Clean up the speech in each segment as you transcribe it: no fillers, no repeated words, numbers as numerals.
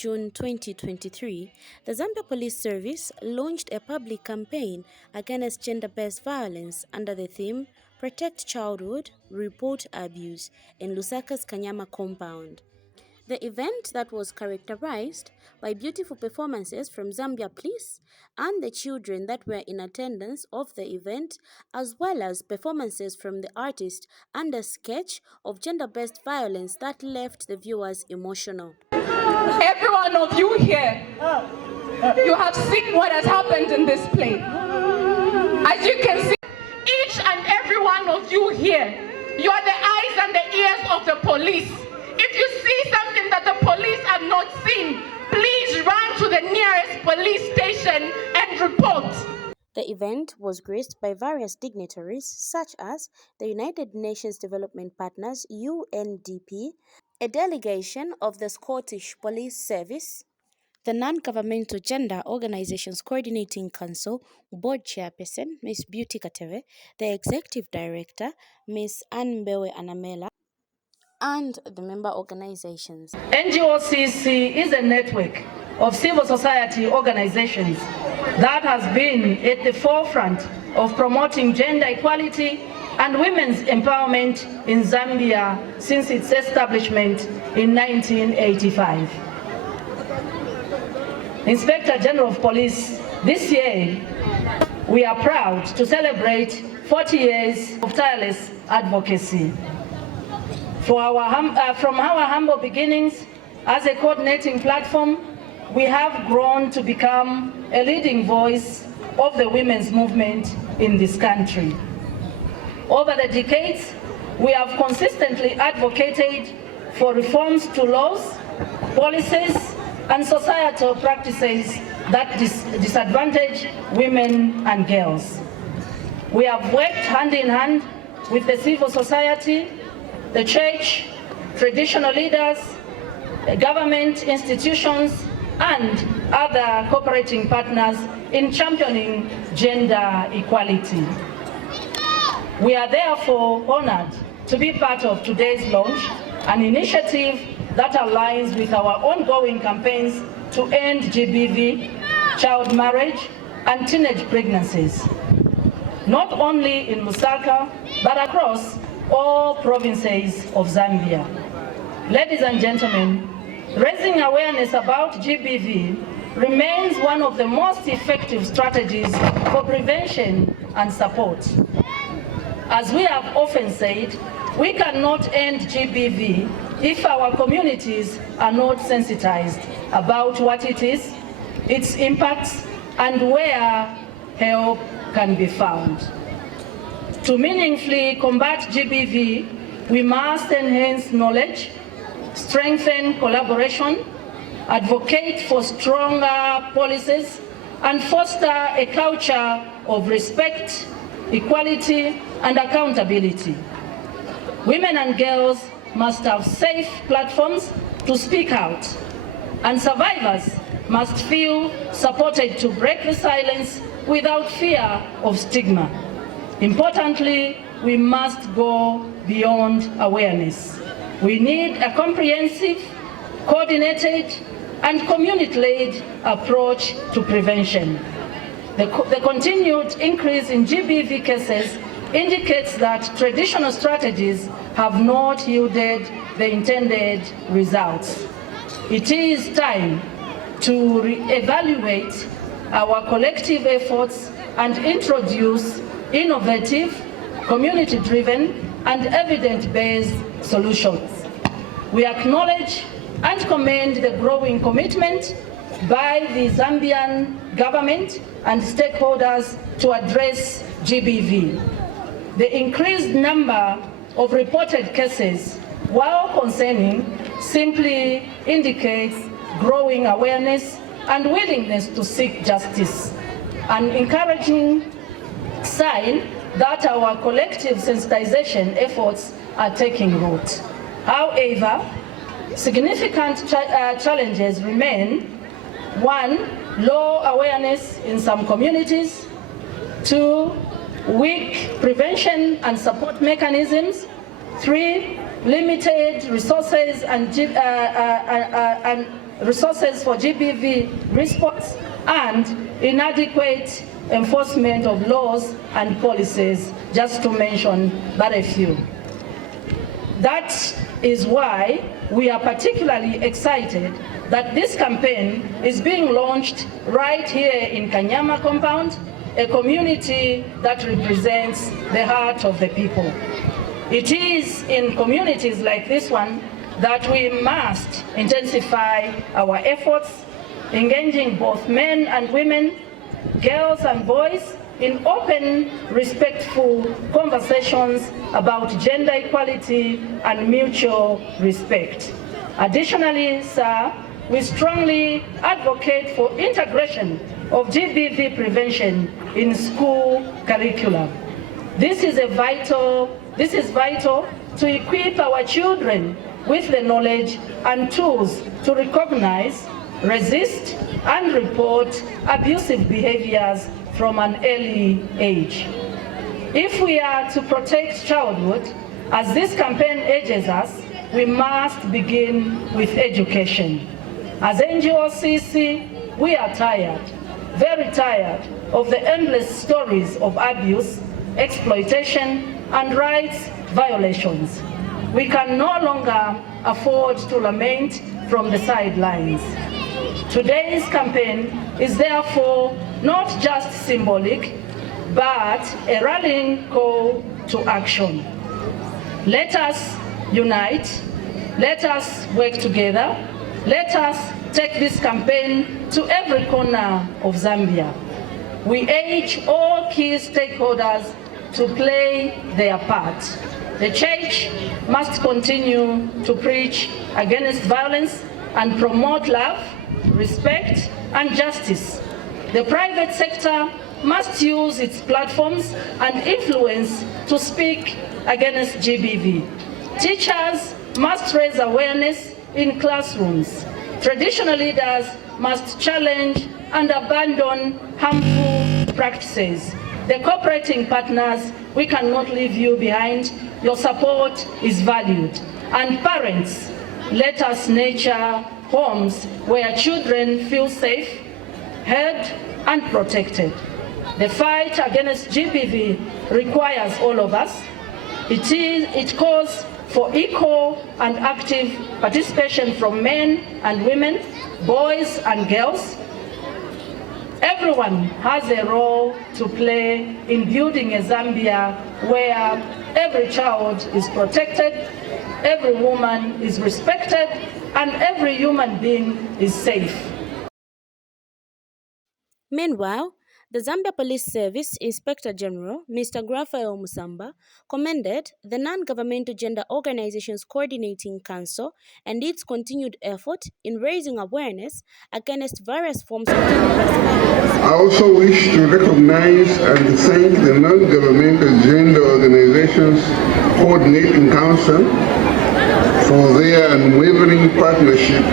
June 2023, the Zambia Police Service launched a public campaign against gender-based violence under the theme Protect Childhood, Report Abuse in Lusaka's Kanyama compound. The event that was characterized by beautiful performances from Zambia Police and the children that were in attendance of the event, as well as performances from the artist and a sketch of gender-based violence that left the viewers emotional. Every one of you here, you have seen what has happened in this play. As you can see, each and every one of you here, you are the eyes and the ears of the police. If you see something that the police have not seen, please run to the nearest police station and report. The event was graced by various dignitaries such as the United Nations Development Partners UNDP, a delegation of the Scottish Police Service, the Non-Governmental Gender Organizations Coordinating Council Board Chairperson, Ms. Beauty Katebe, the Executive Director, Ms. Anbewe Anamela, and the member organizations. NGOCC is a network of civil society organizations that has been at the forefront of promoting gender equality and women's empowerment in Zambia since its establishment in 1985. Inspector General of Police, this year we are proud to celebrate 40 years of tireless advocacy. From our humble beginnings as a coordinating platform, we have grown to become a leading voice of the women's movement in this country. Over the decades, we have consistently advocated for reforms to laws, policies, and societal practices that disadvantage women and girls. We have worked hand in hand with the civil society, the church, traditional leaders, government institutions, and other cooperating partners in championing gender equality. We are therefore honored to be part of today's launch, an initiative that aligns with our ongoing campaigns to end GBV, child marriage, and teenage pregnancies, not only in Lusaka, but across all provinces of Zambia. Ladies and gentlemen, raising awareness about GBV remains one of the most effective strategies for prevention and support. As we have often said, we cannot end GBV if our communities are not sensitized about what it is, its impacts, and where help can be found. To meaningfully combat GBV, we must enhance knowledge, strengthen collaboration, advocate for stronger policies, and foster a culture of respect, equality, and accountability. Women and girls must have safe platforms to speak out, and survivors must feel supported to break the silence without fear of stigma. Importantly, we must go beyond awareness. We need a comprehensive, coordinated, and community-led approach to prevention. The continued increase in GBV cases indicates that traditional strategies have not yielded the intended results. It is time to re-evaluate our collective efforts and introduce innovative, community-driven, and evidence-based solutions. We acknowledge and commend the growing commitment by the Zambian government and stakeholders to address GBV. The increased number of reported cases, while concerning, simply indicates growing awareness and willingness to seek justice, an encouraging sign that our collective sensitization efforts are taking root. However, significant challenges remain. 1, low awareness in some communities. 2, weak prevention and support mechanisms. 3, limited resources and resources for GBV response, and inadequate enforcement of laws and policies, just to mention but a few. That is why we are particularly excited that this campaign is being launched right here in Kanyama compound, a community that represents the heart of the people. It is in communities like this one that we must intensify our efforts, engaging both men and women, girls and boys, in open, respectful conversations about gender equality and mutual respect. Additionally, sir, we strongly advocate for integration of GBV prevention in school curricula. This is vital to equip our children with the knowledge and tools to recognize, resist, and report abusive behaviors from an early age. If we are to protect childhood, as this campaign urges us, we must begin with education. As NGOCC, we are tired, very tired, of the endless stories of abuse, exploitation, and rights violations. We can no longer afford to lament from the sidelines. Today's campaign is therefore not just symbolic, but a rallying call to action. Let us unite, let us work together, let us take this campaign to every corner of Zambia. We urge all key stakeholders to play their part. The church must continue to preach against violence and promote love, respect, and justice. The private sector must use its platforms and influence to speak against GBV. Teachers must raise awareness in classrooms. Traditional leaders must challenge and abandon harmful practices. The cooperating partners, we cannot leave you behind. Your support is valued. And parents, let us nurture homes where children feel safe, heard, and protected. The fight against GBV requires all of us. It calls for equal and active participation from men and women, boys and girls. Everyone has a role to play in building a Zambia where every child is protected, every woman is respected, and every human being is safe. Meanwhile, the Zambia Police Service Inspector General, Mr. Grafael Musamba, commended the Non-Governmental Gender Organizations Coordinating Council and its continued effort in raising awareness against various forms of gender-based violence. I also wish to recognize and thank the Non-Governmental Gender Organizations Coordinating Council for their unwavering partnership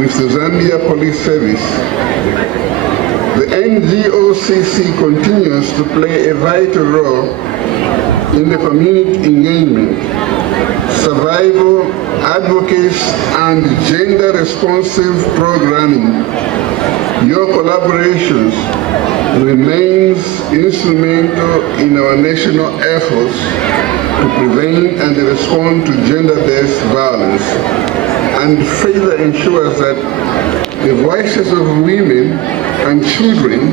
with the Zambia Police Service. The NGOCC continues to play a vital role in the community engagement, survival, advocacy, and gender-responsive programming. Your collaborations remains instrumental in our national efforts to prevent and respond to gender-based violence, and further ensures that the voices of women and children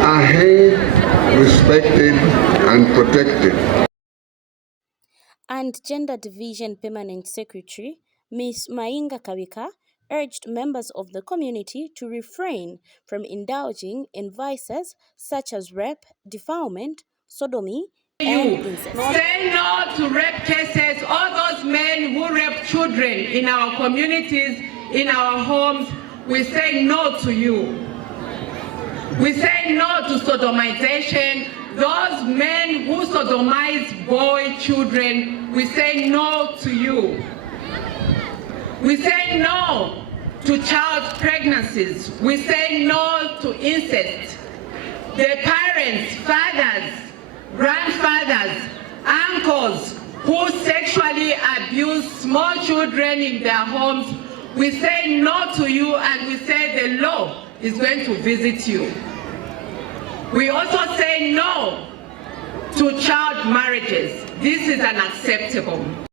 are heard, respected, and protected. And Gender Division Permanent Secretary, Ms. Mainga Kawika, urged members of the community to refrain from indulging in vices such as rape, defilement, sodomy, and incest. Say no to rape cases. All those men who rape children in our communities, in our homes, we say no to you. We say no to sodomization. Those men who sodomize boy children, we say no to you. We say no to child pregnancies. We say no to incest. The parents, fathers, grandfathers, uncles who sexually abuse small children in their homes, We say no to you, and we say the law is going to visit you. We also say no to child marriages. This is unacceptable.